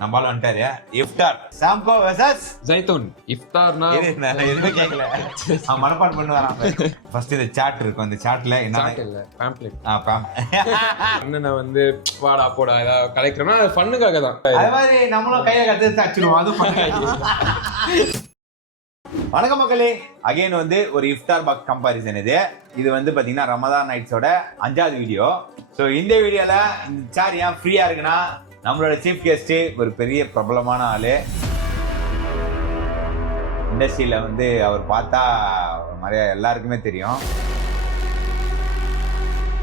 நம்மளால வந்துட்டாரு. இஃப்தார் சாம்கோ வெர்சஸ் ஜைத்தூன். இஃப்தார்னா எதுவுமே கேட்கல, மனப்பாடம் பண்ணி வரான். ஃபர்ஸ்ட் இந்த சாட் இருக்கும், அந்த சாட்ல என்ன இல்ல பேம்ப்ளெட். அண்ணனை வந்து வாடா போடா ஏதாவது கலைக்கிறோம்னா அது ஃபன்னுக்காக தான். அது மாதிரி நம்மளும் கையில கத்து அடிச்சிடுவோம். அது வணக்கம் மக்களே, அகைன் வந்து ஒரு இஃப்தார் பாக்ஸ் கம்பாரிசன். இது வந்து பாத்தீங்கன்னா ரமதான் நைட்ஸோட 5வது வீடியோ. ஸோ இந்த வீடியோல இந்த சேர் ஏன் ஃப்ரீயா இருக்குன்னா, நம்மளோட சீஃப் கெஸ்ட் ஒரு பெரிய பிரபலமான ஆளு. இண்டஸ்ட்ரியில வந்து அவர் பார்த்தா நிறைய எல்லாருக்குமே தெரியும்.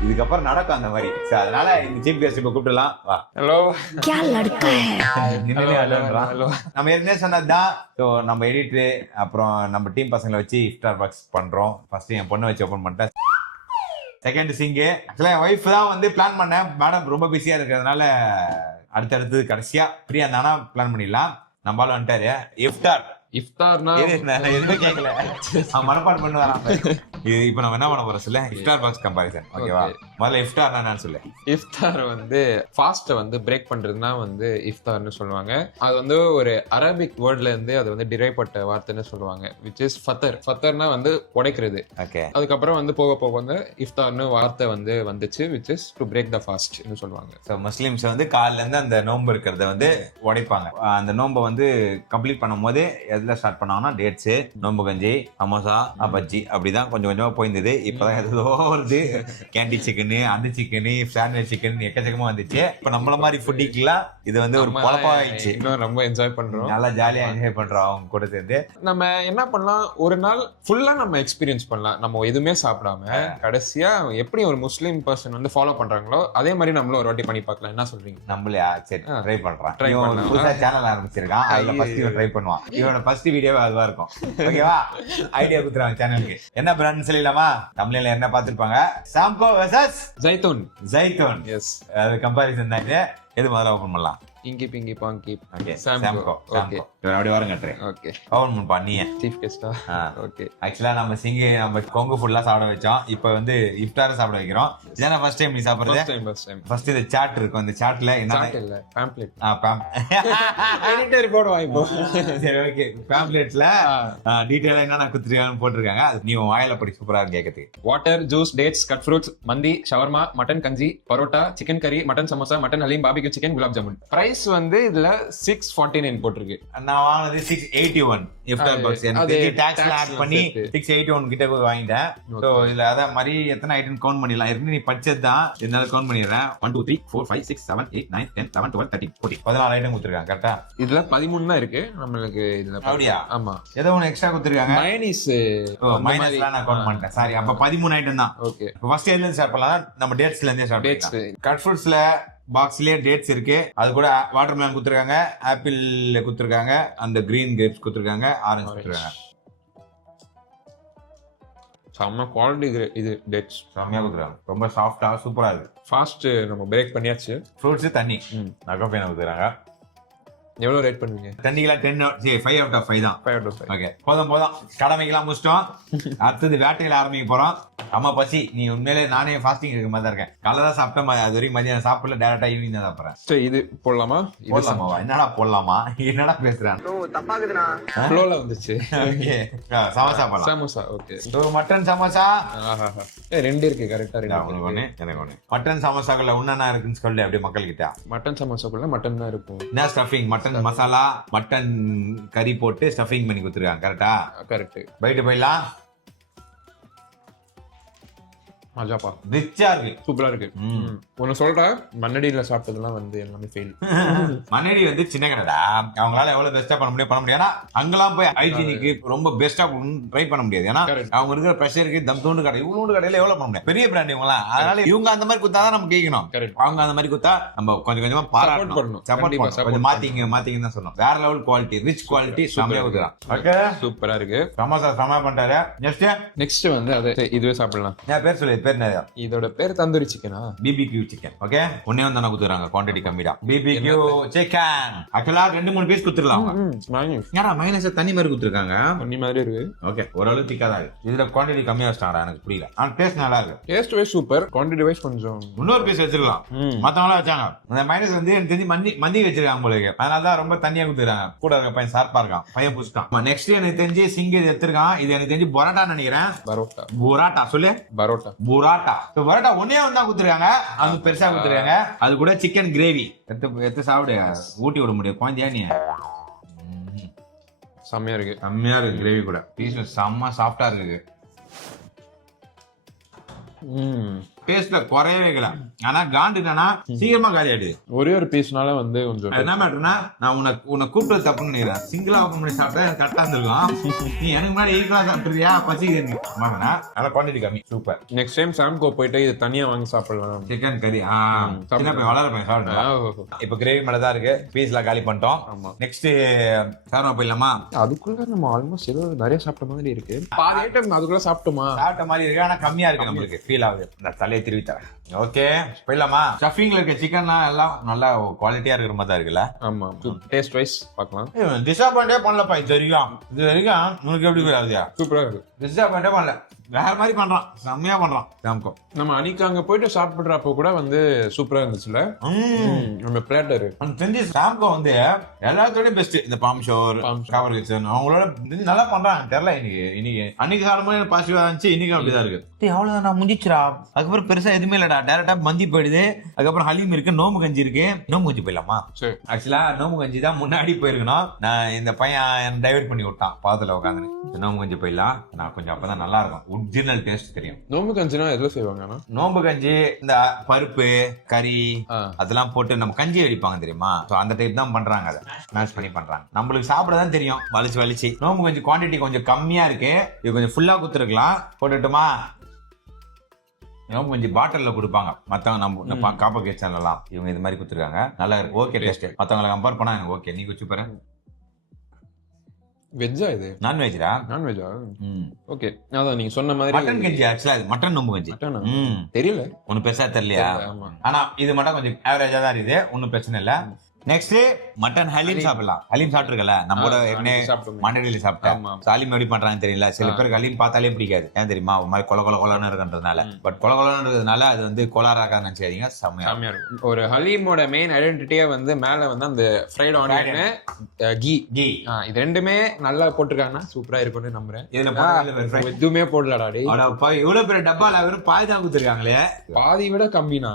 இதுக்கப்புறம் நடக்கும் அந்த மாதிரி. அதனால இந்த சீஃப் கெஸ்ட் இப்ப கூப்பிடலாம். வா. ஹலோ. நம்ம ஏற்கனவே சொன்னதுதான். ஸோ நம்ம எடிட்டரு அப்புறம் நம்ம டீம் பசங்களை வச்சு இஃப்தார் பாக்ஸ் பண்றோம். ஃபர்ஸ்ட் என் பொண்ணை வச்சு ஓபன் பண்ணிட்டேன். செகண்ட் சிங்கு. ஆக்சுவலா என் ஒய்ஃப் தான் வந்து பிளான் பண்ணேன். மேடம் ரொம்ப பிஸியா இருக்கிறதுனால அடுத்தடுத்து கடைசியா ஃப்ரீயா இருந்தானா பிளான் பண்ணிடலாம். நம்மளால வந்துட்டாரு. இஃப்தார்னா எதுவுமே கேட்கல, மனப்பாடம் பண்ணி வரான். இது இப்ப நம்ம என்ன பண்ண போறோம் சொல்ல, இஃப்தார் பாக்ஸ் கம்பாரிசன். ஓகேவா? முதல்ல இஃப்தார்னா என்னன்னு சொல்லு. இஃப்தார் வந்து ஃபாஸ்ட்டை வந்து பிரேக் பண்றதுனா வந்து இஃப்தார்னு சொல்லுவாங்க. அது வந்து ஒரு அரபிக் வேர்ட்ல இருந்து அது வந்து டிரைவ் பட்ட வார்த்தைன்னு சொல்லுவாங்க, விச் இஸ் ஃபத்தர். ஃபத்தர்னா வந்து உடைக்கிறது. ஓகே. அதுக்கப்புறம் வந்து போக போக வந்து இஃப்தார்னு வார்த்தை வந்து வந்துச்சு, which is to break the ஃபாஸ்ட்னு சொல்லுவாங்க. ஸோ முஸ்லிம்ஸ் வந்து காலில இருந்து அந்த நோன்பு இருக்கிறத வந்து உடைப்பாங்க. அந்த நோன்பை வந்து கம்ப்ளீட் பண்ணும் போது எதுல ஸ்டார்ட் பண்ணாங்கன்னா டேட்ஸ், நோன்பு கஞ்சி, சமோசா, பஜ்ஜி அப்படிதான் கொஞ்சம் கொஞ்சமா போயிருந்தது. இப்பதான் ஏதோ வருது, கேண்டி சிக்கனு, அந்த சிக்கனு, சாண்ட்விச் சிக்கன் எக்கச்சக்கமா வந்துச்சு. இப்ப நம்மள மாதிரி ஃபுட்டிக்கெல்லாம் இது வந்து ஒரு பொழப்பா ஆயிடுச்சு. இன்னும் ரொம்ப என்ஜாய் பண்றோம், நல்லா ஜாலியா என்ஜாய் பண்றோம் அவங்க கூட சேர்ந்து. நம்ம என்ன பண்ணலாம், ஒரு நாள் ஃபுல்லா நம்ம எக்ஸ்பீரியன்ஸ் பண்ணலாம். நம்ம எதுவுமே சாப்பிடாம கடைசியா எப்படி ஒரு முஸ்லீம் பர்சன் வந்து ஃபாலோ பண்றாங்களோ அதே மாதிரி நம்மளும் ஒரு வாட்டி பண்ணி பார்க்கலாம். என்ன சொல்றீங்க? நம்மளே சரி ட்ரை பண்றோம். புதுசா சேனல் ஆரம்பிச்சிருக்கான், அதுல ஃபர்ஸ்ட் ட்ரை பண்ணுவான். இவனோட ஃபர்ஸ்ட் வீடியோவே அதுவா இருக்கும். ஓகேவா? ஐடியா குடுறாங்க சேனலுக்கு. என்ன பிராண்ட் சொல்லலாமா? தமிழ்ல என்ன பார்த்திருப்பாங்க, சாம்கோ வெர்சஸ் ஜைத்தூன். எஸ், அது கம்பாரிசன் தான். எது முதல்ல ஓபன் பண்ணலாம்? இங்கி பிங்கி பாங்கி. ஓகே, சாம்கோ. ஓகே, அப்படி வர கட்டுறேன். ஓகே, ஓபன் பண்ண நீ சீஃப் கெஸ்டா. ஓகே. ஆக்சுவலா நம்ம சிங்கி நம்ம கொங்கு ஃபுல்லா சாப்பிட வச்சோம். இப்போ வந்து இஃப்தார் சாப்பிட வைக்கிறோம். இதான ஃபர்ஸ்ட் டைம் நீ சாப்பிடுறது? ஃபர்ஸ்ட் இந்த சாட் இருக்கும், அந்த சாட்ல என்ன இல்ல பேம்ப்ளெட். எடிட்டர் போடுவா இப்போ. சரி, ஓகே. பேம்ப்ளெட்ல டீடைலா என்னென்ன குத்துறாங்கன்னு போட்டுருக்காங்க. அது நீ வாயில படி சூப்பரா கேட்கறதுக்கு. Water, juice, dates, cut fruits, mandi, shawarma, mutton கஞ்சி, பரோட்டா, சிக்கன் கறி, mutton samosa, mutton haleem, barbecue chicken, gulab jamun. Price வந்து இதுல 649 போட்டிருக்கு. நான் வாங்குனது 681 இஃப்தார் பாக்ஸ். எனக்கு டாக்ஸ்ல ஆட் பண்ணி 681 கிட்ட போய் வாங்கிட்டேன். சோ இதுல அத மாதிரி எத்தனை ஐட்டம் கவுண்ட் பண்ணிடலாம். இருக்கு நீ பட்ஜெட் தான், என்னால கவுண்ட் பண்ணிடுறேன். 1 2 3 4 5 6 7 8 9 10 11 12 13 14 14 ஐட்டம் கொடுத்திருக்காங்க. கரெக்ட்டா? இதுல 13 தான் இருக்கு நம்மளுக்கு. இதுல அப்படியே ஆமா, ஏதோ ஒன்னு எக்ஸ்ட்ரா கொடுத்திருக்காங்க. மைனஸ் மைனஸ்லாம் நான் கவுண்ட் பண்ணிட்டேன். சாரி, அப்ப 13 ஐட்டம் தான். ஓகே, ஃபர்ஸ்ட் எதுல இருந்து ஸ்டார்ட் பண்ணலாம்? நம்ம டேட்ஸ்ல இருந்தே ஸ்டார்ட் பண்ணலாம். கட் ஃப்ரூட்ஸ்ல பாக்ஸ்லயே டேட்ஸ் இருக்கு. அது கூட வாட்டர் மெலன் குடுத்துருக்காங்க, ஆப்பிள் குடுத்துருக்காங்க, அந்த கிரீன் கிரேப்ஸ் குடுத்துருக்காங்க, ஆரஞ்சு குடுத்துருக்காங்க. செம்ம குவாலிட்டி இது டேட்ஸ். செம்மையா குடுத்துருக்காங்க, ரொம்ப சாஃப்டா சூப்பரா இருக்கு. ஃபாஸ்ட் நம்ம பிரேக் பண்ணியாச்சு. ஃப்ரூட்ஸ் தண்ணி நகப்பேன குடுத்துறாங்க. எவ்வளவு ரேட் பண்ணுவீங்க? தண்ணிக்கெல்லாம் 5 out of 5 தான். 5 out of 5. ஓகே, போதும். கடமைக்கெல்லாம் முடிச்சிட்டோம். அடுத்தது வேட்டையில ஆரம்பிக்க போறோம். அம்மா பசி, நீ உண்மையிலே நானே ஃபாஸ்டிங் இருக்க மாதிரி தான் இருக்கேன். காலைல தான் சாப்பிட்டேன், அது வரைக்கும் மதியம் சாப்பிடல, டேரக்டா ஈவினிங் தான் சாப்பிடுறேன். சரி, இது போடலாமா? போடலாமாவா? என்னடா போடலாமா, என்னடா பேசுறேன்? தப்பாக்குதுண்ணா. ஃப்ளோல வந்துச்சு. ஓகே, சமோசா போடலாம். Samosa. Okay, so mutton samosa. ரெண்டு இருக்கு. கரெக்டா ரெண்டு. ஒண்ணு எனக்கு ஒண்ணு. மட்டன் சமோசாக்குள்ள என்னென்ன இருக்குன்னு சொல்லி அப்படியே மக்கள் கிட்ட. மட்டன் சமோசாக்குள்ள மட்டன் தான் இருக்கும். என்ன ஸ்டஃபிங்? மட்டன் மசாலா, மட்டன் கறி போட்டு ஸ்டஃபிங் பண்ணி கொடுத்துருக்காங்க. கரெக்டா? கரெக்ட். பைட்டு போயிடலாம். மஜாப்பா, ரிச்சா இருக்கு, சூப்பரா இருக்கு. ஒன்னு சொல்றேன், மண்ணடியில சாப்பிட்டதெல்லாம் வந்து எல்லாமே ஃபெயில். மண்ணடி வந்து சின்ன கடைடா, அவங்களால எவ்வளவு பெஸ்டா பண்ண முடியும். ஏன்னா அங்கெல்லாம் போய் ஹைஜீனிக்கு ரொம்ப பெஸ்டா ட்ரை பண்ண முடியாது. ஏன்னா அவங்க இருக்கிற ப்ரெஷருக்கு தம் தூண்டு கடை, இவ்வளவு கடையில எவ்வளவு பண்ண முடியாது, பெரிய பிராண்ட் இவங்கலாம். அதனால இவங்க அந்த மாதிரி குத்தாதான் நம்ம கேட்கணும். அவங்க அந்த மாதிரி குத்தா நம்ம கொஞ்சம் கொஞ்சமா பாராட்டணும், சப்போர்ட் பண்ணணும். கொஞ்சம் மாத்திங்கன்னு தான் சொன்னோம். வேற லெவல் குவாலிட்டி, ரிச் குவாலிட்டி, செமையா குத்துறான். ஓகே, சூப்பரா இருக்கு. சமோசா செமையா பண்றாரு. நெக்ஸ்ட் வந்து அது இதுவே சாப்பிடலாம். நான் பேர் சொல்லி பேர் என்ன? இதோட பேர் தந்தூரி சிக்கனா? BBQ chicken. ஓகே, ஒண்ணே வந்து தானே குடுத்துறாங்க, குவாண்டிட்டி கம்மி தான். BBQ சிக்கன் ஆக்சுவலா 2-3 பீஸ் குடுத்துடலாம். ஏன்னா மைனஸ் தண்ணி மாதிரி குடுத்துருக்காங்க. தண்ணி மாதிரி இருக்கு. ஓகே, ஓரளவு திக்கா தான் இருக்கு. இதுல குவாண்டிட்டி கம்மியா வச்சிட்டாங்கடா, எனக்கு புரியல. ஆனா டேஸ்ட் நல்லா இருக்கு. Taste wise super, quantity wise கொஞ்சம். இன்னொரு பீஸ் வச்சிருக்கலாம், மத்தவங்களா வச்சாங்க. அந்த மைனஸ் வந்து எனக்கு தெரிஞ்சு மந்தி வச்சிருக்காங்க போல இருக்கு. அதனால தான் ரொம்ப தண்ணியா குடுத்துறாங்க. கூட இருக்க பையன் ஷார்ப்பா இருக்கான், பையன் புடிச்சிட்டான். நெக்ஸ்ட் எனக்கு தெரிஞ்சு சிங்க இது எடுத்துருக்கான். இது எனக்கு தெரிஞ்சு பரோட்டா நினைக்கிறேன். பரோட்டா சொல்லு. பரோட்டா ஒன்னே வந்தா குடுத்துருக்காங்க. அது பெருசா குடுத்துருக்காங்க. அது கூட சிக்கன் கிரேவி எடுத்து சாப்பிடு, ஊட்டி விட முடியும் குழந்தையா நீ. செம்மையா இருக்கு, செம்மையா இருக்கு. கிரேவி கூட பீஸ் செம்ம சாஃப்டா இருக்கு. டேஸ்ட்ல குறையவே இல்லை. ஆனா காண்டு என்னன்னா சீக்கிரமா காலி ஆயிடுது. ஒரே ஒரு பீஸ்னால வந்து கொஞ்சம் என்ன மேட்டர்னா, நான் உன்னை கூப்பிட்டு தப்புன்னு நினைக்கிறேன். சிங்கிளா ஓப்பன் பண்ணி சாப்பிட்டா எனக்கு கரெக்டா இருந்திருக்கும். நீ எனக்கு மாதிரி ஈக்குவலா சாப்பிட்டுறியா, பசிக்கு அதனால குவான்டிட்டி கம்மி. சூப்பர். நெக்ஸ்ட் டைம் சாம்கோ போயிட்டு இது தனியா வாங்கி சாப்பிடலாம். சிக்கன் கறி சின்ன பையன் வளர பையன் சாப்பிடுறேன். இப்ப கிரேவி மேல தான் இருக்கு, பீஸ்ல காலி பண்ணிட்டோம். நெக்ஸ்ட் சாப்பிட போயிடலாமா? அதுக்குள்ள நம்ம ஆல்மோஸ்ட் ஏதோ நிறைய சாப்பிட்ட மாதிரி இருக்கு. பாதி ஐட்டம் அதுக்குள்ள சாப்பிட்ட மாதிரி இருக்கு. ஆனா கம்மியா இருக்கு, நம்மளுக்கு ஃபீல் ஆகுது. இந்த தலையை திருவி தரேன். ஓகே, போயிடலாமா? ஸ்டஃபிங்ல இருக்க சிக்கன் எல்லாம் நல்லா குவாலிட்டியா இருக்கிற மாதிரி தான் இருக்குல்ல? ஆமா, டேஸ்ட் வைஸ் பார்க்கலாம். டிசப்பாயிண்டே பண்ணலப்பா இது வரைக்கும். உனக்கு எப்படி ஆகுதியா? சூப்பரா இருக்கு. டிசப்பாயிண்டே பண்ணல, வேற மாதிரி பண்றான், செம்மையா பண்றான் சாம்கோ. நம்ம அன்னைக்கு அங்க போயிட்டு சாப்பிடுறப்போ கூட வந்து சூப்பரா இருந்துச்சுல நம்ம பிளேட்டர். தெரிஞ்சு சாம்கோ வந்து எல்லாத்தோட பெஸ்ட். இந்த பாம் ஷோர், கவர் கிச்சன் அவங்களோட நல்லா பண்றாங்க. தெரியல, இன்னைக்கு அன்னைக்கு சாப்பிடும்போது பாசிட்டிவா இருந்துச்சு, இன்னைக்கு அப்படிதான் இருக்கு. அவ்வளவுதான், நான் முடிச்சிடா. அதுக்கப்புறம் பெருசா எதுவுமே இல்லடா, டைரக்டா மந்தி போயிடுது. அதுக்கப்புறம் ஹலீம் இருக்கு, நோம்பு கஞ்சி இருக்கு. நோம்பு கஞ்சி போயிடலாமா? ஆக்சுவலா நோம்பு கஞ்சி தான் முன்னாடி போயிருக்கணும். நான் இந்த பையன் டைவர்ட் பண்ணி விட்டான் பாத்துல உட்காந்து. நோம்பு கஞ்சி போயிடலாம். நான் கொஞ்சம் அப்பதான் நல்லா இருக்கும், ஒரிஜினல் டேஸ்ட் தெரியும். நோம்பு கஞ்சினா எதுல செய்வாங்க? நோம்பு கஞ்சி இந்த பருப்பு கறி அதெல்லாம் போட்டு நம்ம கஞ்சி அடிப்பாங்க தெரியுமா? அந்த டைப் தான் பண்றாங்க. அதை மேட்ச் பண்ணி பண்றாங்க. நம்மளுக்கு சாப்பிடதான் தெரியும், வலிச்சு. நோம்பு கஞ்சி குவான்டிட்டி கொஞ்சம் கம்மியா இருக்கு, இது கொஞ்சம் ஃபுல்லா குடுத்துருக்கலாம். போட்டுட்டுமா? நோம்பு கஞ்சி பாட்டில்ல கொடுப்பாங்க மத்தவங்க. நம்ம காப்பா கிச்சன்ல எல்லாம் இவங்க இது மாதிரி குடுத்துருக்காங்க. நல்லா இருக்கு, ஓகே டேஸ்ட். மத்தவங்களை கம்பேர் பண்ணா எனக்கு ஓகே. நீ குச்சி பாரு. வெஜ்ஜா இது? நான்வெஜ்ரா? நான்வெஜ்ஜா? ஓகே. அதான் நீங்க சொன்ன மாதிரி மட்டன் கஞ்சி. ஆக்சுவலா இது மட்டன் நோம்பு கஞ்சி. தெரியல, ஒன்னும் பெருசா தெரியலையா? ஆனா இது மட்டும் கொஞ்சம் ஆவரேஜா தான் இருக்குது, ஒன்னும் பிரச்சனை இல்ல. நெக்ஸ்ட் மட்டன் ஹலீம் சாப்பிடலாம். ஹலீம் சாப்பிட்டுருக்கல, நம்மளோட மண்டடியில சாப்பிட்டேன். ஹலீம் எப்படி பண்றாங்க தெரியல. சில பேருக்கு ஹலீம் பார்த்தாலே பிடிக்காது, ஏன் தெரியுமா? ஒரு மாதிரி கொலன்னு இருக்குன்றதுனால. பட் கொலன்னு இருக்கிறதுனால அது வந்து கோளாராக நினைச்சாதீங்க, செம்மையா இருக்கும். ஒரு ஹலீமோட மெயின் ஐடென்டிட்டியே வந்து மேல வந்து அந்த ஃப்ரைட் ஆனியன், கீ இது ரெண்டுமே நல்லா போட்டிருக்காங்கன்னா சூப்பரா இருக்கும்னு நம்புறேன். இதுல எதுவுமே போடலடா. இவ்வளவு பெரிய டப்பால வெறும் பாதி தான் கொடுத்துருக்காங்களே. பாதி விட கம்மினா?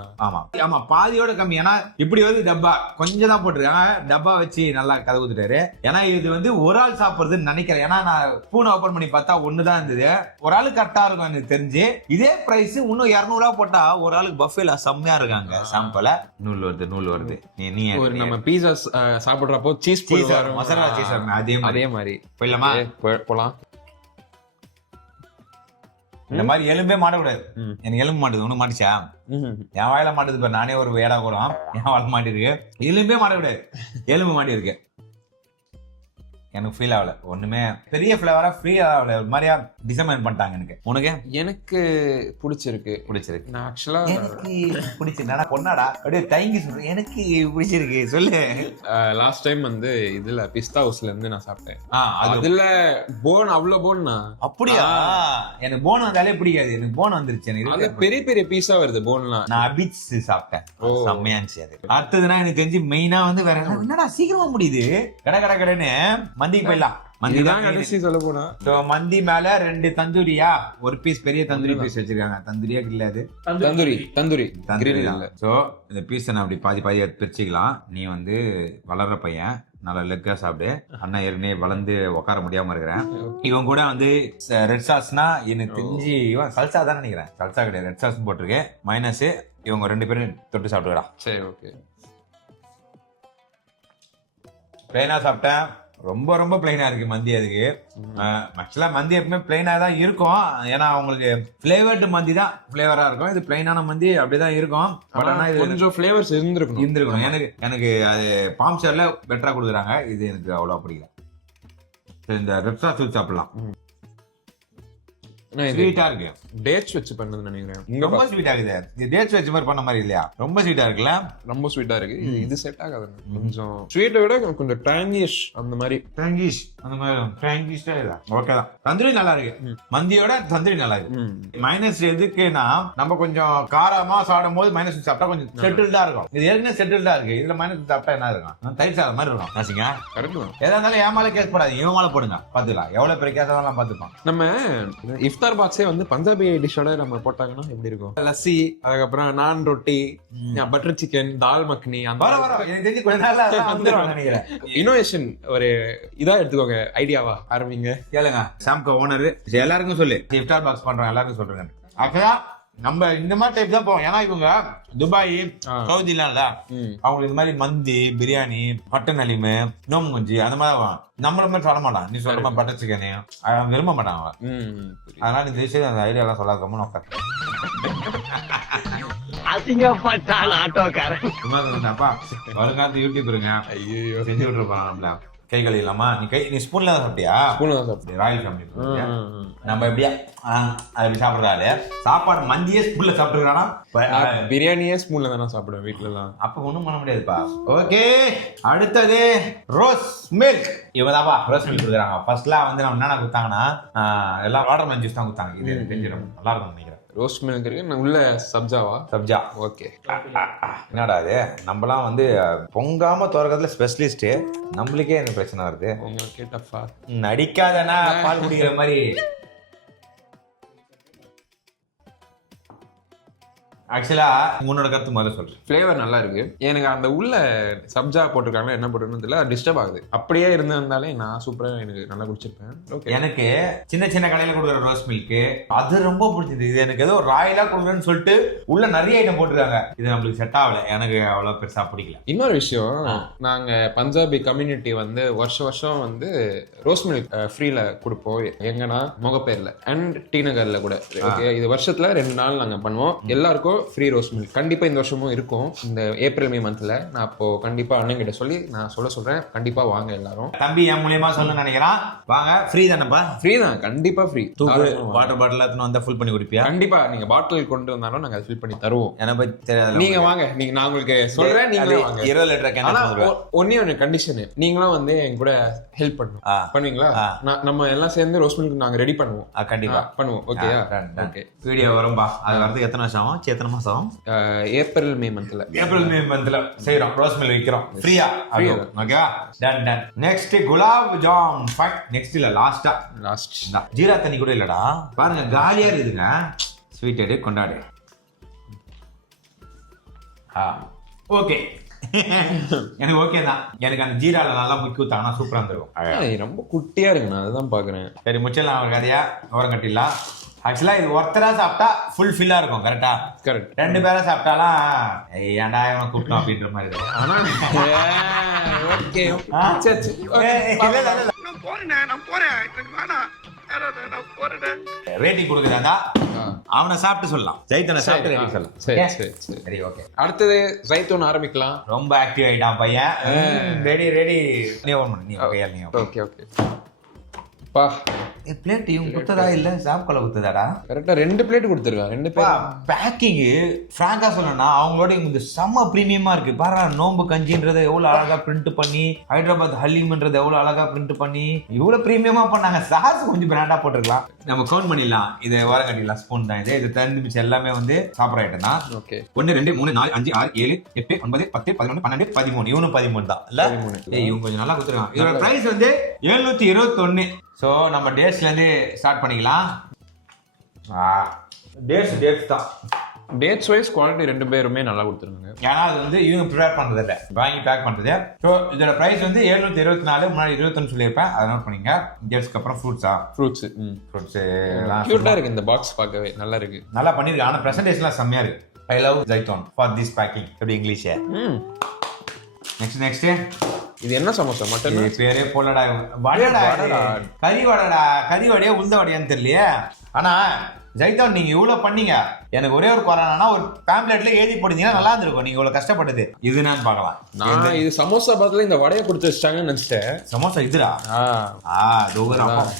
ஆமா பாதியோட கம்மி. ஏன்னா இப்படி வந்து டப்பா கொஞ்சம் போட்டிருக்காங்க, டப்பா வச்சு நல்லா கதை ஊத்துட்டாரு. ஏன்னா இது வந்து ஒரு ஆள் சாப்பிடுறதுன்னு நினைக்கிறேன். ஏன்னா நான் பூனை ஓபன் பண்ணி பார்த்தா ஒண்ணுதான் இருந்தது. ஒரு ஆளுக்கு கரெக்டா இருக்கும் எனக்கு தெரிஞ்சு. இதே பிரைஸ் இன்னும் 200 போட்டா ஒரு ஆளுக்கு பஃபேல செம்மையா இருக்காங்க. சாம்பிள நூல் வருது. நீ ஒரு நம்ம பீஸா சாப்பிடுறப்போ சீஸ் மசாலா சீஸ் அதே மாதிரி போயிடலாமா? போலாம். இந்த மாதிரி எலும்பே மாட்டக்கூடாது. எனக்கு எலும்பு மாட்டுது. ஒண்ணு மாட்டுச்சா? என் வாயில மாட்டுது பாரு. நானே ஒரு வேடா கூட என் வாயில மாட்டிருக்கு. எலும்பே மாட்டக்கூடாது, எலும்பு மாட்டி இருக்கு. எனக்கு ஃபீல் ஆகல, ஒண்ணுமே பெரிய ஃபிளவரா ஃபீல் ஆகல. ஒரு மாதிரியா டிசைன் பண்ணிட்டாங்க. எனக்கு பிடிச்சிருக்கு. நான் ஆக்சுவலா எனக்கு பிடிச்சிருந்தா பொண்ணாடா அப்படியே தயங்கி சொல்றேன். எனக்கு பிடிச்சிருக்கு சொல்லு. லாஸ்ட் டைம் வந்து இதுல பிஸ்தா ஹவுஸ்ல இருந்து நான் சாப்பிட்டேன். அதுல போன் அவ்வளவு போன்னா. அப்படியா? எனக்கு போன் வந்தாலே பிடிக்காது. எனக்கு போன் வந்துருச்சு. எனக்கு பெரிய பெரிய பீஸா வருது போன்லாம். நான் அபிட்ஸ் சாப்பிட்டேன், செம்மையா இருந்துச்சு. அது அடுத்ததுன்னா எனக்கு தெரிஞ்சு மெயினா வந்து வேற என்னடா சீக்கிரமா முடியுது. கடைன்னு மந்திக்கு போயிடலாம். மந்தி தான் கடைசி சொல்ல போனா. மந்தி மேல 2 தந்தூரியா, ஒரு பீஸ் பெரிய தந்தூரி பீஸ் வச்சிருக்காங்க. தந்தூரியா இல்ல, அது தந்தூரி. சோ இந்த பீஸ் நான் அப்படி பாதி பிரிச்சுக்கலாம். நீ வந்து வளர்ற பையன், நல்லா லெக்கா சாப்பிடு. அண்ணா ஏற்கனவே வளர்ந்து உட்கார முடியாம இருக்கிறேன். இவன் கூட வந்து ரெட் சாஸ்னா எனக்கு தெரிஞ்சு இவன் சல்சா தான் நினைக்கிறேன். சல்சா கிடையாது, ரெட் சாஸ் போட்டிருக்கேன். மைனஸ் இவங்க 2 பேரும் தொட்டு சாப்பிடுறா. சரி, ஓகே. பிளைனா சாப்பிட்டேன். ரொம்ப ரொம்ப பிளைனா இருக்கு மந்தி. அதுக்கு ஆக்சுவலா மந்தி எப்பவுமே பிளைனா தான் இருக்கும். ஏன்னா அவங்களுக்கு பிளேவர்டு மந்தி தான் பிளேவரா இருக்கும். இது பிளைனான மந்தி அப்படிதான் இருக்கும். பட் ஆனா இது கொஞ்சம் ஃபிளேவர்ஸ் இருந்திருக்கணும். எனக்கு அது பாம் ஷேர்ல பெட்டரா கொடுக்குறாங்க. இது எனக்கு அவ்வளவு பிடிக்கல. இந்த ரெட் சாஸ் சாப்பிடலாம். ஸ்வீட்டா இருக்கு. டேட்ஸ் வச்சு பண்ணதுன்னு நினைக்கிறேன். ரொம்ப ஸ்வீட் ஆகுது. இது டேட்ஸ் வச்ச மாதிரி பண்ண மாதிரி இல்லையா? ரொம்ப ஸ்வீட்டா இருக்குல்ல? ரொம்ப ஸ்வீட்டா இருக்கு. இது செட் ஆகாது. கொஞ்சம் ஸ்வீட்டை விட கொஞ்சம் டேங்கிஷ் அந்த மாதிரி. டேங்கிஷ் அந்த மாதிரி டேங்கிஷா இல்ல. ஓகே தான். தந்தூரி நல்லா இருக்கு. மந்தியோட தந்தூரி நல்லா இருக்கு. மைனஸ் எதுக்குன்னா நம்ம கொஞ்சம் காரமா சாப்பிடும் போது மைனஸ் சாப்பிட்டா கொஞ்சம் செட்டில்டா இருக்கும். இது ஏற்கனவே செட்டில்டா இருக்கு. இதுல மைனஸ் சாப்பிட்டா என்ன இருக்கும்? தயிர் சாதம் மாதிரி இருக்கும். ஆச்சுங்க. கரெக்ட். எதா இருந்தாலும் ஏமால கேஸ் போடாது. இவன் மேல போடுங்க. பாத்துக்கலாம். எவ்வளவு பெரிய கேஸாலாம் பாத்துப்பான். நம்ம இஃப்தார் பாக்ஸே வந்து பஞ்சாபி டிஷ்ஷோட நம்ம போட்டாங்கன்னா எப்படி இருக்கும்? லஸ்ஸி, அதுக்கப்புறம் நான் ரொட்டி, பட்டர் சிக்கன், தால் மக்னி, அந்த எனக்கு தெரிஞ்சு கொஞ்ச நாள்ல வந்துருவாங்க நினைக்கிறேன். இனோவேஷன் ஒரு இதா எடுத்துக்கோங்க, ஐடியாவா ஆரம்பிங்க. கேளுங்க. சாம்கோ ஓனர் எல்லாருக்கும் சொல்லு, இஃப்தார் பாக்ஸ் பண்றோம் எல்லாருக்கும் சொல்றேன். ஆக்சுவலா நம்ம இந்த மாதிரி டைப் தான் போவோம். ஏன்னா இவங்க துபாய், சவுதிலாம் இல்ல, அவங்களுக்கு இந்த மாதிரி மந்தி, பிரியாணி, மட்டன் அலிமு, நோம்பு குஞ்சு அந்த மாதிரி நம்மள மாதிரி சொல்ல மாட்டான். நீ சொல்ற மாதிரி பட்டர் சிக்கனு விரும்ப மாட்டான் அவன். அதனால நீ தேசிய அந்த ஐடியா எல்லாம் சொல்லாதமோ நோக்க அசிங்கப்பட்டான் ஆட்டோக்காரன். வருங்காலத்து யூடியூப் இருங்க. ஐயோ செஞ்சு விட்டுருப்பான் நம்மள. கை கழுவிடலாமா? நீ ஸ்பூன்ல தான் சாப்பிட்டியா? ஸ்பூன்ல தான் சாப்பிட்டேன். ராயல் ஃபேமிலி நம்ம எப்படியா அது சாப்பிடுறாரு. சாப்பாடு மந்தியே ஸ்பூன்ல சாப்பிட்டுக்கிறானா? பிரியாணியே ஸ்பூன்ல தானே சாப்பிடுவேன் வீட்டுல தான். அப்ப ஒண்ணும் பண்ண முடியாதுப்பா. ஓகே, அடுத்தது ரோஸ் மில்க். இவதாப்பா ரோஸ் மில்க் கொடுக்குறாங்க. ஃபர்ஸ்ட்லாம் வந்து நம்ம என்னென்ன கொடுத்தாங்கன்னா எல்லாம் வாட்டர் மெலன் ஜூஸ் தான் கொடுத்தாங்க. இது தெரிஞ்சிடும், நல்லா இருக்கும் நினைக்கிறேன். ரோஸ் மில்க் இருக்கு. உள்ள சப்ஜாவா? சப்ஜா. ஓகே. என்னடா இது, நம்மலாம் வந்து பொங்காம தோறதுல ஸ்பெஷலிஸ்ட். நம்மளுக்கே என்ன பிரச்சனை வருது? உங்களுக்கு டஃபா நடிக்காதனா பால் குடிக்கிற மாதிரி. ஆக்சுவலா உன்னோட கருத்து முதல்ல சொல்றேன். ஃபிளேவர் நல்லா இருக்கு. எனக்கு அந்த உள்ள சப்ஜா போட்டிருக்காங்களா என்ன போட்டிருக்கணும் தெரியல, டிஸ்டர்ப் ஆகுது. அப்படியே இருந்திருந்தாலே நான் சூப்பரா எனக்கு நல்லா குடிச்சிருப்பேன். ஓகே. எனக்கு சின்ன சின்ன கடையில கொடுக்குற ரோஸ் மில்க் அது ரொம்ப பிடிச்சது. இது எனக்கு ஏதோ ராயலா கொடுக்குறேன்னு சொல்லிட்டு உள்ள நிறைய ஐட்டம் போட்டிருக்காங்க. இது நம்மளுக்கு செட் ஆகல. எனக்கு அவ்வளவு பெருசா பிடிக்கல. இன்னொரு விஷயம், நாங்க பஞ்சாபி கம்யூனிட்டி வந்து வருஷம் வந்து ரோஸ் மில்க் ஃப்ரீல கொடுப்போம். எங்கன்னா முகப்பேர்ல அண்ட் டி நகர்ல கூட. ஓகே, இது வருஷத்துல 2 நாள் நாங்க பண்ணுவோம். எல்லாருக்கும் ஃப்ரீ ரோஸ் மில்க் கண்டிப்பா இந்த வருஷமும் இருக்கும். இந்த ஏப்ரல் மே மந்த்ல நான் அப்போ கண்டிப்பா அண்ணன் கிட்ட சொல்லி நான் சொல்றேன். கண்டிப்பா வாங்க எல்லாரும். தம்பி என் மூலியமா சொல்ல நினைக்கிறான். வாங்க, ஃப்ரீ தானப்பா? ஃப்ரீ தான், கண்டிப்பா ஃப்ரீ. வாட்டர் பாட்டில் எடுத்துன்னு வந்தா ஃபுல் பண்ணி குடிப்பியா? கண்டிப்பா. நீங்க பாட்டில் கொண்டு வந்தாலும் நாங்க ஃபில் பண்ணி தருவோம். எனக்கு பத்தி தெரியாது. நீங்க வாங்க, நீங்க நான் உங்களுக்கு சொல்றேன். நீங்க வாங்க. 20 லிட்டர் கேன். ஒண்ணே கண்டிஷன், நீங்களும் வந்து எங்க கூட ஹெல்ப் பண்ணுவீங்களா? நம்ம எல்லாம் சேர்ந்து ரோஸ் மில்க் நாங்க ரெடி பண்ணுவோம். கண்டிப்பா பண்ணுவோம். ஓகேயா? ஓகே. வீடியோ வரும்பா. அது வரதுக்கு எத்தனை வருஷம் ஆகும்? எத்தனை மாசம் ஆகும்? ஏப்ரல் மே மந்த்ல செய்றோம். ரோஸ் மில்க் விக்கிறோம் ஃப்ரீயா. ஓகேவா? Done done. Next gulab jam. Next இல்ல, லாஸ்ட் ஜீரா தண்ணி கூட இல்லடா. பாருங்க காலியா இருக்குதுங்க. ஸ்வீட் எடு, கொண்டாடு. ஓகே. எனக்கு ஓகே தான். எனக்கு அந்த ஜீரால நல்லா முக்கி ஊத்தாங்கன்னா சூப்பரா இருந்திருக்கும். ரொம்ப குட்டியா இருக்கு, நான் அதுதான் பாக்குறேன். சரி, முச்சலாம் ஒரு கதையா ஓரம் கட்டிடலாம். ஆக்சுவலா இது ஒருத்தரா சாப்பிட்டா ஃபுல் ஃபில்லா இருக்கும். கரெக்டா? கரெக்ட். 2 பேரா சாப்பிட்டாலாம் ஏன்டா இவனை கூப்பிட்டோம் அப்படின்ற மாதிரி இருக்கும். ஆனா ஓகே ரேட்டிங் கொடுக்குறாங்க. அவனை சாப்பிட்டு சொல்லலாம். ஜெய்தனை சாப்பிட்டு ரேட்டிங் சொல்லலாம். சரி ஓகே. அடுத்தது ஜெய்தூன் ஆரம்பிக்கலாம். ரொம்ப ஆக்டிவ் ஆயிட்டான் பையன். ரெடி நீ ஓன் பண்ணு. நீ ஓகே பா. பிளேட் இவங்க கொடுத்ததா இல்ல சாப்கல கொடுத்ததாடா? கரெக்டா 2 பிளேட் கொடுத்துருக்காங்க. 2 பேர். பேக்கிங் பிராங்கா சொல்லணும்னா அவங்களோட இந்த செம்ம பிரீமியமா இருக்கு. பாரு, நோம்பு கஞ்சின்றதை எவ்வளவு அழகா பிரிண்ட் பண்ணி, ஹைதராபாத் ஹலீம்ன்றதை எவ்வளவு அழகா பிரிண்ட் பண்ணி இவ்வளவு பிரீமியமா பண்ணாங்க. சாஸ் கொஞ்சம் பிராண்டா போட்டுருக்கலாம். நம்ம கவுண்ட் பண்ணிடலாம். இது ஓரம் கட்டிடலாம். ஸ்பூன் தான் இது. தந்து மிச்சம் எல்லாமே வந்து சாப்பிட்ற ஐட்டம் தான். ஓகே. 1 2 3 4 5 6 7 8 9 10 11 12 13. இவனும் 13 தான் இல்ல? இவங்க கொஞ்சம் நல்லா கொடுத்துருக்காங்க. இதோட பிரைஸ் வந்து 721. ஸோ நம்ம டேட்ஸ்லேருந்து ஸ்டார்ட் பண்ணிக்கலாம். டேட்ஸ் தான். டேட்ஸ் வைஸ் குவாலிட்டி 2 பேருமே நல்லா கொடுத்துருக்காங்க. ஏன்னா அது வந்து இவங்க ப்ரிப்பேர் பண்ணுறது இல்லை, வாங்கி பேக் பண்ணுறது. ஸோ இதோட ப்ரைஸ் வந்து 724. முன்னாடி 21 சொல்லியிருப்பேன், அதை நோட் பண்ணிங்க. டேட்ஸ்க்கு அப்புறம் ஃப்ரூட்ஸ் க்யூட்டாக இருக்கு. இந்த பாக்ஸ் பார்க்கவே நல்லா இருக்கு. நல்லா பண்ணியிருக்கு. ஆனால் ப்ரெசன்டேஷன்லாம் செம்மையாக இருக்கு. I love Zaitoon for this packing. எப்படி இங்கிலீஷ்? நெக்ஸ்ட் இது என்ன சமோசா? மட்டன் பேரே போலடா. வடடா, கறி வடையா உளுந்த வடையான்னு தெரியலையே. ஆனா ஜெய்தான் நீங்க இவ்வளவு பண்ணீங்க, எனக்கு ஒரே ஒரு குறைனா ஒரு பேம்ப்ளெட்ல எழுதி போட்டீங்கன்னா நல்லா இருந்திருக்கும். நீங்க இவ்வளவு கஷ்டப்பட்டது இது நான் பார்க்கலாம். நான் இது சமோசா பக்கத்துல இந்த வடையை கொடுத்து வச்சிட்டாங்கன்னு நினைச்சிட்டேன். சமோசா இதுடா?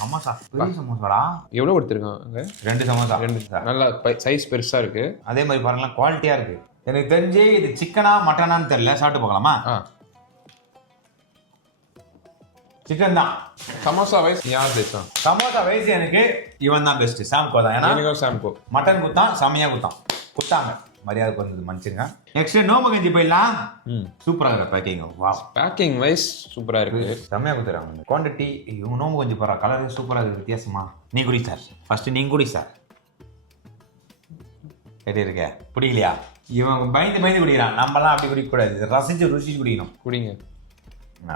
சமோசா பெரிய சமோசாடா. எவ்வளவு கொடுத்துருக்காங்க? 2 சமோசா. 2 நல்லா சைஸ் பெருசா இருக்கு. அதே மாதிரி பாருங்களா, குவாலிட்டியா இருக்கு. எனக்கு தெரிஞ்சு இது சிக்கனா மட்டனான்னு தெரியல, சாப்பிட்டு பார்க்கலாமா? சிக்கன் தான். சமோசா வைஸ் யார் பேசும்? சமோசா வைஸ் எனக்கு இவன் தான் பெஸ்ட், சாம்கோ தான். ஏன்னா சாம்கோ மட்டன் குத்தான், செமையா குத்தாங்க. மரியாதை கொஞ்சம் மன்னிச்சுங்க. நெக்ஸ்ட் நோம்பு கஞ்சி போயிடலாம். சூப்பரா இருக்கு பேக்கிங். வா, பேக்கிங் வைஸ் சூப்பரா இருக்கு, செமையா குத்துறாங்க. குவான்டிட்டி இவங்க நோம்பு கஞ்சி போற கலர் சூப்பரா இருக்கு, வித்தியாசமா. நீ குடி சார், ஃபர்ஸ்ட் நீங்க குடி சார். கேட்டு இருக்க குடிக்கலையா? இவன் பயந்து குடிக்கிறான், நம்மலாம் அப்படி குடிக்க கூடாது, ரசிச்சு குடிக்கணும். குடிங்க.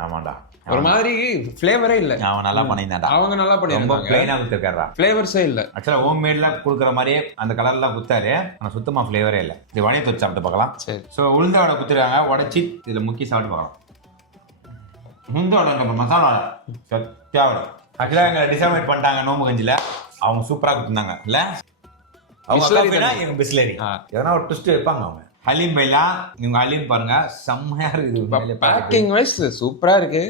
ஆமாண்டா, ஒரு மாதிரி ஃப்ளேவரே இல்ல. அவன் நல்லா பண்ணியிருந்தாடா, அவங்க நல்லா பண்ணிருந்தாங்க. பிளைனா குத்துறாரா, ஃப்ளேவர்ஸே இல்ல. ஆக்சுவலா ஹோம் மேட்ல குடுக்குற மாதிரியே அந்த கலர்ல குத்தாரு, ஆனா சுத்தமா ஃப்ளேவரே இல்ல. இது வடையை தொச்சு சாப்பிட்டு பார்க்கலாம். சரி. ஸோ உளுந்த வடை குத்துறாங்க, உடைச்சி இதுல முக்கி சாப்பிட்டு பார்க்கலாம். உளுந்த வடை மசாலா தேவை. ஆக்சுவலா எங்களை டிசைட் பண்ணிட்டாங்க நோம்பு கஞ்சில, அவங்க சூப்பரா குத்துனாங்க இல்ல. அவங்க பிஸ்லரி எதனா ஒரு ட்விஸ்ட் வைப்பாங்க அவங்க. ஹலீம் பைலா, இவங்க ஹலீம் பாருங்க செம்மையா இருக்குது. பேக்கிங் வைஸ் சூப்பரா இருக்கு.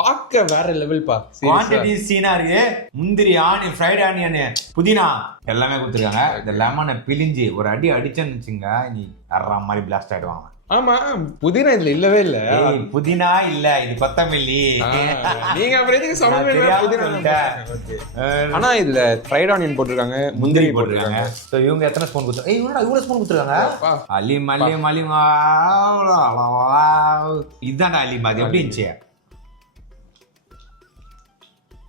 பாக்க வேற லெவல் பா. குவாண்டிட்டி சீனா இருக்கு. முந்திரி, ஃப்ரைட் ஆனியன், புதினா எல்லாமே கொடுத்துருக்காங்க. இந்த லெமனை பிழிஞ்சு ஒரு அடி அடிச்சேன்னு வச்சுங்க, நீ அற மாதிரி பிளாஸ்ட் ஆயிடுவாங்க. ஆமா, புதினா இதுல இல்லவே இல்ல. புதினா இல்ல, இது கொத்தமல்லி. நீங்க அப்புறம் எதுக்கு சமையல் புதினா? ஆனா இதுல ஃப்ரைட் ஆனியன் போட்டுருக்காங்க, முந்திரி போட்டுருக்காங்க. சோ இவங்க எத்தனை ஸ்பூன் கொடுத்தாங்க? இவ்வளவு ஸ்பூன் கொடுத்துருக்காங்க. அலீம் இதான்டா அலீம். அது எப்படி இருந்துச்சு?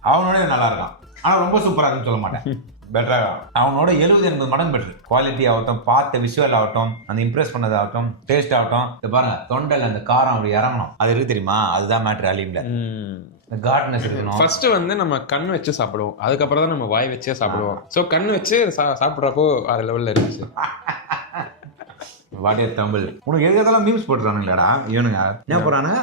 அவனோட நல்லா இருக்கான், ஆனா ரொம்ப சூப்பரா இருக்குன்னு சொல்ல மாட்டேன். பெட்டரா அவனோட 70-80 மடங்கு பெட்டர். குவாலிட்டி ஆகட்டும், பார்த்த விஷுவல் ஆகட்டும், அந்த இம்ப்ரெஸ் பண்ணது ஆகட்டும், டேஸ்ட் ஆகட்டும். இது பாருங்க, தொண்டைல அந்த காரம் அப்படி இறங்கணும், அது இருக்கு தெரியுமா? அதுதான் மேட்டர் அலீம்ல. கார்ட்னஸ் இருக்கணும். ஃபர்ஸ்ட் வந்து நம்ம கண் வச்சு சாப்பிடுவோம், அதுக்கப்புறம் தான் நம்ம வாய் வச்சே சாப்பிடுவோம். சோ கண் வச்சு சாப்பிடுறப்போ வேற லெவல்ல இருந்துச்சு. What is Tamil? உனக்கு எதுக்கெல்லாம் மீம்ஸ் போட்டுறானுங்களாடா இவனுங்க? ஏன் போறானுங்க?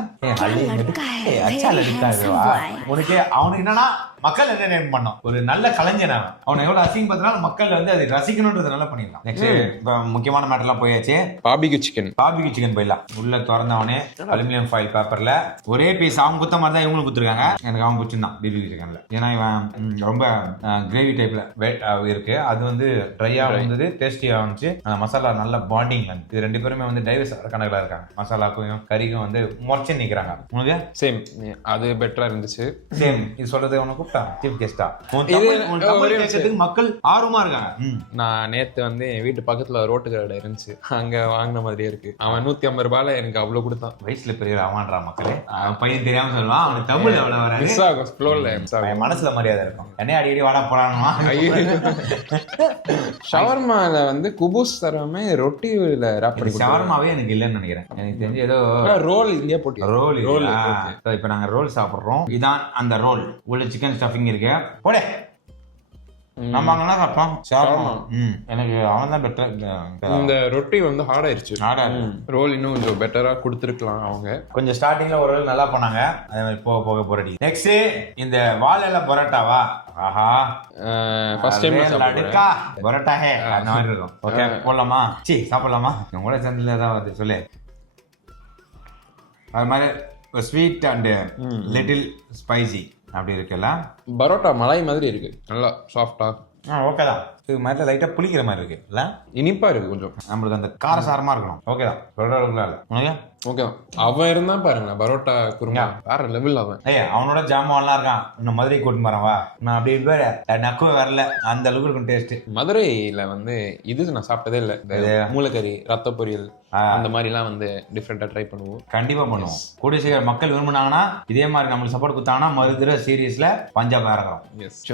உனக்கு அவனுக்கு என்னன்னா மக்கள் என்ன நேம் பண்ணோம், ஒரு நல்ல கலைஞன் அவனை எவ்வளவு அசிங்க பார்த்தனால மக்கள் வந்து அதை ரசிக்கணும்ன்றது நல்லா பண்ணிடலாம். நெக்ஸ்ட் முக்கியமான மேட்டர்லாம் போயாச்சு. பாபிக்யூ சிக்கன் போயிடலாம். உள்ள திறந்தவனே அலுமினியம் ஃபாயில் பேப்பர்ல ஒரே பீஸ் அவங்க குத்த மாதிரி தான் இவங்களும் குத்துருக்காங்க. எனக்கு அவன் பிடிச்சிருந்தான் பாபிக்யூ சிக்கன்ல. ஏன்னா இவன் ரொம்ப கிரேவி டைப்ல இருக்கு, அது வந்து ட்ரையா இருந்தது, டேஸ்டியா இருந்துச்சு. அந்த மசாலா நல்ல பாண்டிங். இது 2 பேருமே வந்து டைவர்ஸ் கணக்குல இருக்காங்க. மசாலாக்கும் கறிக்கும் வந்து முறைச்சு நிக்கிறாங்க. உனக்கு சேம், அது பெட்டரா இருந்துச்சு. சேம் இது சொல்றது உனக்கு சீஃப் கெஸ்டா மக்கள் ஆர்வமா இருக்காங்க. நான் நேத்து வந்து என் வீட்டு பக்கத்துல ரோட்டு கடை இருந்துச்சு, அங்க வாங்கின மாதிரியே இருக்கு. அவன் 150 ரூபாயில எனக்கு அவ்வளவு கொடுத்தான். வயசுல பெரிய அவன்றா மக்களே. பையன் தெரியாம சொல்லுவான், அவனுக்கு தமிழ் எவ்வளவு வராது, மனசுல மரியாதை இருக்கும். என்ன அடிக்கடி வாடா போறானுமா? ஷவர்மால வந்து குபூஸ் தரமே ரொட்டில ராப் பண்ணி. ஷவர்மாவே எனக்கு இல்லன்னு நினைக்கிறேன். எனக்கு தெரிஞ்சு ஏதோ ரோல் இல்லையா போட்டு ரோல். இப்ப நாங்க ரோல் சாப்பிடுறோம். இதான் அந்த ரோல். உள்ள சிக்கன் ஸ்டஃபிங் இருக்கு. போடே நம்ம அங்க என்ன சாப்பிட்டோம்? ஷவர்மா. எனக்கு அவன் தான் பெட்டர். இந்த ரொட்டி வந்து ஹார்ட் ஆயிருச்சு. ரோல் இன்னும் கொஞ்சம் பெட்டரா கொடுத்துருக்கலாம். அவங்க கொஞ்சம் ஸ்டார்டிங்ல ஒரு நல்லா பண்ணாங்க, அதே மாதிரி போக போறடி. நெக்ஸ்ட் இந்த வாழை பரோட்டாவா? ஆஹா, ஃபர்ஸ்ட் டைம் லடுக்கா பரோட்டா ஹே அந்த மாதிரி இருக்கும். ஓகே, போடலாமா? சாப்பிடலாமா? உங்களோட சந்தில தான் வந்து சொல்லு. அது மாதிரி ஸ்வீட் அண்ட் லிட்டில் ஸ்பைசி அப்படி இருக்குல்ல. பரோட்டா மலாய் மாதிரி இருக்கு, நல்லா சாஃப்டா. ஓகே தான். இது மாதிரி லைட்டா புளிக்கிற மாதிரி இருக்கு இல்ல, இனிப்பா இருக்கு கொஞ்சம். நம்மளுக்கு அந்த காரசாரமா இருக்கணும். ஓகே தான், சொல்ற அளவுக்குலாம் இல்ல. உனக்கு ஓகே. அவன் இருந்தா பாருங்க பரோட்டா குருமா வேற லெவல். அவன் அவனோட ஜாமான்லாம் இருக்கான். இன்னும் மதுரை கூட்டு வரவா, நான் அப்படி பேரு நக்குவே வரல, அந்த அளவுக்கு இருக்கும் டேஸ்ட். மதுரையில வந்து இது நான் சாப்பிட்டதே இல்லை. மூளைக்கறி, ரத்த பொரியல், அந்த மாதிரி எல்லாம் வந்து டிஃப்ரெண்டா ட்ரை பண்ணுவோம். கண்டிப்பா பண்ணுவோம். கூடிய சீக்கிரம் மக்கள் விரும்பினாங்கன்னா இதே மாதிரி நம்மளுக்கு சப்போர்ட் கொடுத்தாங்கன்னா மதுரை சீரீஸ்ல பஞ்சாப் இறங்குறோம்.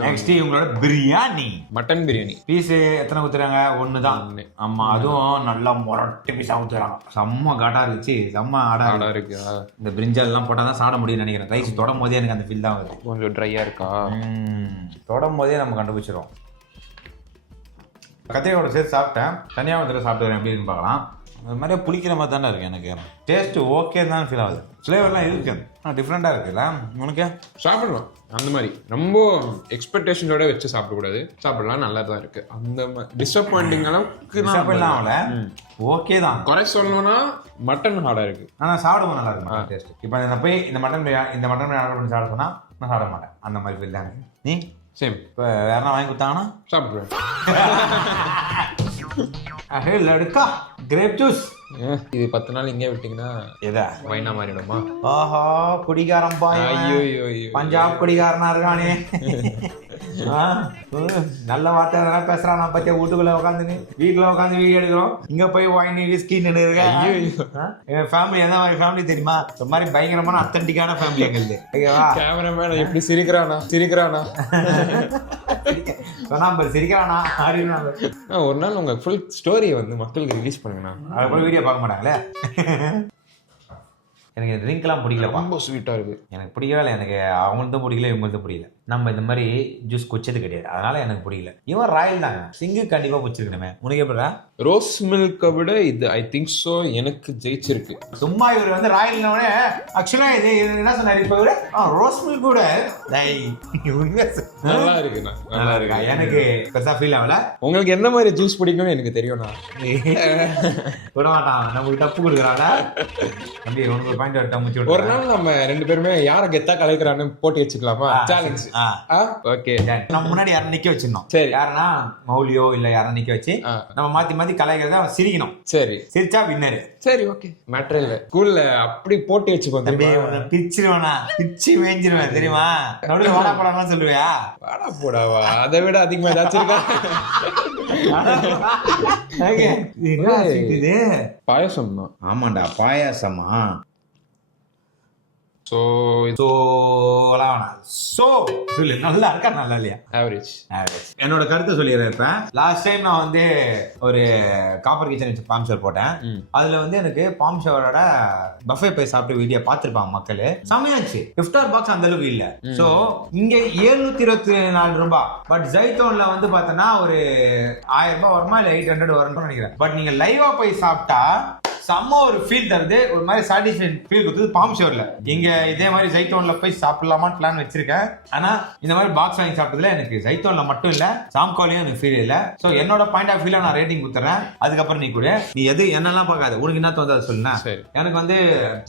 நெக்ஸ்ட் இவங்களோட பிரியாணி, மட்டன் பிரியாணி. பீஸ் எத்தனை குத்துறாங்க? 1 தான். ஆமா, அதுவும் நல்லா முரட்டு பீஸா குத்துறாங்க. செம்ம காட்டா இருந்துச்சு, செம்ம ஆடா இருக்கு. இந்த பிரிஞ்சால் எல்லாம் போட்டாதான் சாப்பிட முடியும்னு நினைக்கிறேன். ரைஸ் தொடும் போதே எனக்கு அந்த ஃபீல் தான் வருது. கொஞ்சம் ட்ரையா இருக்கா? தொடும் போதே நம்ம கண்டுபிடிச்சிரும். கத்திரிக்காயோட சேர்த்து சாப்பிட்டேன், தனியாக வந்து சாப்பிட்டு வரேன் எப்படின்னு பார்க்கலாம். அது மாதிரியே புளிக்கிற மாதிரி தானே இருக்கு எனக்கு. டேஸ்ட் ஓகே தான் ஃபீல் ஆகுது. ஃப்ளேவர்லாம் இருக்கு, டிஃப்ரெண்டா இருக்குல்ல உனக்கு. சாப்பிடலாம் அந்த மாதிரி ரொம்ப எக்ஸ்பெக்டேஷனோட வச்சு சாப்பிடக்கூடாது. சாப்பிடலாம், நல்லா தான் இருக்கு. அந்த டிசப்பாயிண்டிங் அளவுக்கு ஓகே தான். குறை சொல்லணும்னா மட்டன் ஹார்டா இருக்கு. ஆனால் சாப்பிடுவோம் நல்லா இருக்கும் டேஸ்ட். இப்போ நான் போய் இந்த மட்டன் பிரியாணி ஆர்டர் பண்ணி சாப்பிட சொன்னா நான் சாப்பிட மாட்டேன். அந்த மாதிரி ஃபீல் தான் இருக்கு. நீ சேம். இப்போ வேறனா வாங்கி கொடுத்தாங்கன்னா சாப்பிடுவேன். லடுக்கா கிரேப் ஜூஸ் இது 10 நாள் இங்கே விட்டீங்கன்னா எதா வைனா மாறிடுமா? ஆஹா குடிகாரம் பாய். ஐயோ பஞ்சாப் குடிகாரனா இருக்கானே. நல்ல வார்த்தை பேசுறான். நான் பத்தியா வீட்டுக்குள்ள உட்காந்து வீட்டுல உட்காந்து வீடியோ எடுக்கிறோம். இங்க போய் வாங்கி விஸ்கி நின்று. என் ஃபேமிலி எந்த மாதிரி ஃபேமிலி தெரியுமா? இந்த மாதிரி பயங்கரமான அத்தன்டிக்கான ஃபேமிலி எங்களுக்கு. ஓகேவா? கேமராமேன் எப்படி சிரிக்கிறானா சொன்னா சிரிக்கிறானா அப்படின்னு ஒரு நாள் உங்க ஃபுல் ஸ்டோரியை வந்து மக்களுக்கு ரிலீஸ் பண்ணுங்கண்ணா. அதுக்கப்புறம் வீடியோ பார்க்க மாட்டாங்களே. எனக்கு ட்ரிங்க்லாம் பிடிக்கலப்பா. ரொம்ப ஸ்வீட்டாக இருக்குது. எனக்கு பிடிக்கவே இல்லை. எனக்கு அவங்களுக்கும் பிடிக்கல, இவங்களுக்கும் பிடிக்கல. நம்ம இந்த மாதிரி ஜூஸ் குடிச்சது கிடையாது, அதனால எனக்கு பிடிக்கல. இவன் ராயல் தாங்க, சிங்கு கண்டிப்பாக பிடிச்சிருக்கணுமே. உனக்கு எப்படா? ரோஸ் மில்கை விட இது ஐ திங்க் ஸோ எனக்கு ஜெயிச்சிருக்கு. சும்மா இவர் வந்து ராயல்னோடனே ஆக்சுவலாக இது என்ன சொன்னார் இப்போ இவர் ரோஸ் மில்க் கூட நல்லா இருக்குண்ணா, நல்லா இருக்கா? எனக்கு பெருசாக ஃபீல் ஆகல. உங்களுக்கு எந்த மாதிரி ஜூஸ் பிடிக்கும்னு எனக்கு தெரியும்ண்ணா. விட மாட்டான், நமக்கு தப்பு கொடுக்குறாடா. அப்படி உனக்கு பாயிண்ட் ஒரு நாள் நம்ம 2 பேருமே யாரை கெத்தா கலைக்கிறான்னு போட்டி வச்சுக்கலாமா? சேலஞ்ச். ஓகே. நம்ம முன்னாடி யாரும் நிக்க வச்சிடணும். சரி. யாருன்னா மௌலியோ இல்ல யாரும் நிக்க வச்சு நம்ம மாத்தி மாத்தி கலைக்கிறத அவன் சிரிக்கணும். சரி, சிரிச்சா வின்னர். சரி, ஓகே. மேட்டர் இல்ல. ஸ்கூல்ல அப்படி போட்டி வச்சுக்கோ. தம்பி பிச்சிருவானா, பிச்சு மேஞ்சிருவேன் தெரியுமா? நடுவில் வாடா போடான்னு சொல்லுவியா? வாடா போடாவா? அதை விட அதிகமா ஏதாச்சும் இது பாயசம் தான். ஆமாண்டா பாயாசமா. நல்லா இருக்கா நல்லா இல்லையா? ஆவரேஜ். என்னோட கருத்தை சொல்லிடுறேன். இப்ப லாஸ்ட் டைம் நான் வந்து ஒரு காப்பர் கிச்சன் வச்சு பாம் ஷவர் போட்டேன். அதுல வந்து எனக்கு பாம் ஷவரோட பஃபே போய் சாப்பிட்டு வீடியோ பார்த்திருப்பாங்க மக்கள். சமையாச்சு. இஃப்தார் பாக்ஸ் அந்த அளவுக்கு இல்ல. சோ இங்க 724 ரூபாய். பட் ஜைத்தோன்ல வந்து பார்த்தோன்னா ஒரு 1000 ரூபாய் வருமா இல்ல 800 வரும்னு நினைக்கிறேன். பட் நீங்க லைவா போய் சாப்பிட்டா செம்ம ஒரு ஃபீல் தருது, ஒரு மாதிரி சாட்டிஸ்ஃபைட் ஃபீல் கொடுத்தது பாம் ஷவர்ல. இங்க இதே மாதிரி ஜைத்தோன்ல போய் சாப்பிடலாமான்னு பிளான் வச்சிருக்கேன். ஆனா இந்த மாதிரி பாக்ஸ் வாங்கி சாப்பிட்டதுல எனக்கு ஜைத்தோன்ல மட்டும் இல்ல சாம்கோலையும் எனக்கு ஃபீல் இல்ல. சோ என்னோட பாயிண்ட் ஆஃப் வியூல நான் ரேட்டிங் கொடுத்துறேன். அதுக்கப்புறம் நீ கூட நீ எது என்னெல்லாம் பார்க்காது, உனக்கு என்ன தோணுது அதை சொல்லுனா. எனக்கு வந்து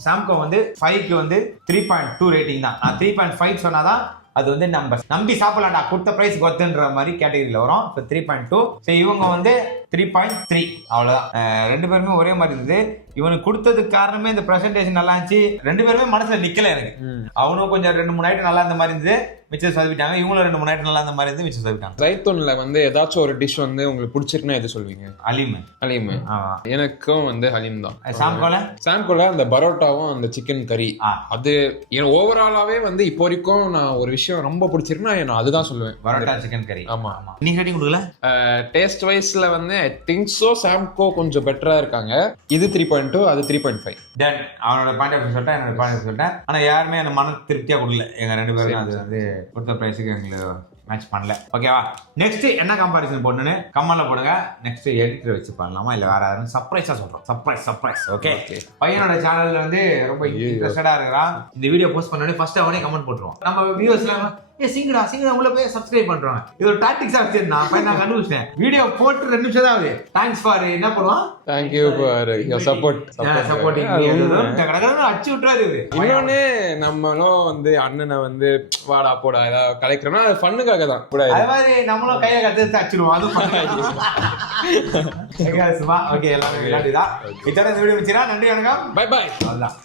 சாம்கோ வந்து 5க்கு வந்து 3.2 ரேட்டிங் தான். நான் 3.5 சொன்னாதான் அது வந்து நம்ம நம்பி சாப்பிடலாம்டா, கொடுத்த பிரைஸ் கொத்துன்ற மாதிரி கேட்டகரியில வரும். 3.2. இவங்க வந்து 3.3. அவ்வளவுதான். 2 பேருமே ஒரே மாதிரி இருந்தது. இவனுக்கு கொடுத்ததுக்கு காரணமே இந்த பிரசன்டேஷன் நல்லா இருந்துச்சு. 2 பேருமே மனசுல நிக்கல எனக்கு. அவனும் கொஞ்சம் 2-3 ஐட்டம் நல்லா இருந்த மாதிரி இருந்தது, மிச்சம் சதிவிட்டாங்க. இவங்களும் 2-3 ஐட்டம் நல்லா இருந்த மாதிரி இருந்து மிச்சம் சதிவிட்டாங்க. ஜைத்தோன்ல வந்து ஏதாச்சும் ஒரு டிஷ் வந்து உங்களுக்கு பிடிச்சிருக்குன்னா எது சொல்வீங்க? ஹலீம். எனக்கும் வந்து ஹலீம் தான். சாம்கோல அந்த பரோட்டாவும் அந்த சிக்கன் கறி, அது ஓவராலாவே வந்து இப்போ வரைக்கும் நான் ஒரு விஷயம் ரொம்ப பிடிச்சிருக்குன்னா நான் அதுதான் சொல்லுவேன், பரோட்டா சிக்கன் கறி. ஆமா. நீ ரேட்டிங் கொடுக்கல? டேஸ்ட் வைஸ்ல வந்து ஐ திங்க் சோ சாம்கோ கொஞ்சம் பெட்டரா இருக்காங்க. இது 3.2, அது 3.5. டன் அவனோட பாயிண்ட் ஆஃப் சொல்லிட்டேன், என்னோட பாயிண்ட் ஆஃப் சொல்லிட்டேன். ஆனா யாருமே அந்த மன திருப்தியா கொடுக்கல. எங்க 2 பேரும் அது வந்து கொடுத்த பிரைஸுக்கு எங்களுக்கு மேட்ச் பண்ணல. ஓகேவா? நெக்ஸ்ட் என்ன கம்பாரிசன் போடணும்னு கமெண்ட்ல போடுங்க. நெக்ஸ்ட் எடிட்டர் வச்சு பண்ணலாமா இல்ல வேற யாரும் சர்ப்ரைஸா சொல்றோம். சர்ப்ரைஸ். ஓகே. பையனோட சேனல்ல வந்து ரொம்ப இன்ட்ரெஸ்டடா இருக்கிறான். இந்த வீடியோ போஸ்ட் பண்ணோடனே ஃபர்ஸ்ட் அவனே கமெண்ட் போட்டுருவோம். நம்ம வியூவர்ஸ்ல சிங்கடா உள்ள போய் சப்ஸ்கிரைப் பண்றாங்க. இது ஒரு டாக்டிக்ஸா வச்சிருந்தா நான் கண்டுபிடிச்சேன். வீடியோ போட்டு 2 நிமிஷம் தான் ஆகுது. தேங்க்ஸ் ஃபார் என்ன பண்ணுவான், thank you for your supporting. அடிச்சு விட்டுறாரு இவரு. இன்னொன்னு நம்மளும் வந்து அண்ணனை வந்து வாடா போடா ஏதாவது கலைக்கிறோம்னா அது ஃபன்னுக்காக தான் கூட. அது மாதிரி நம்மளும் கையை கத்து அடிச்சிடுவோம். அது ஓகே எல்லாமே விளையாட்டுதான். இதோட இந்த வீடியோ வச்சுனா நன்றி வணக்கம். பை. அவ்வளவுதான்.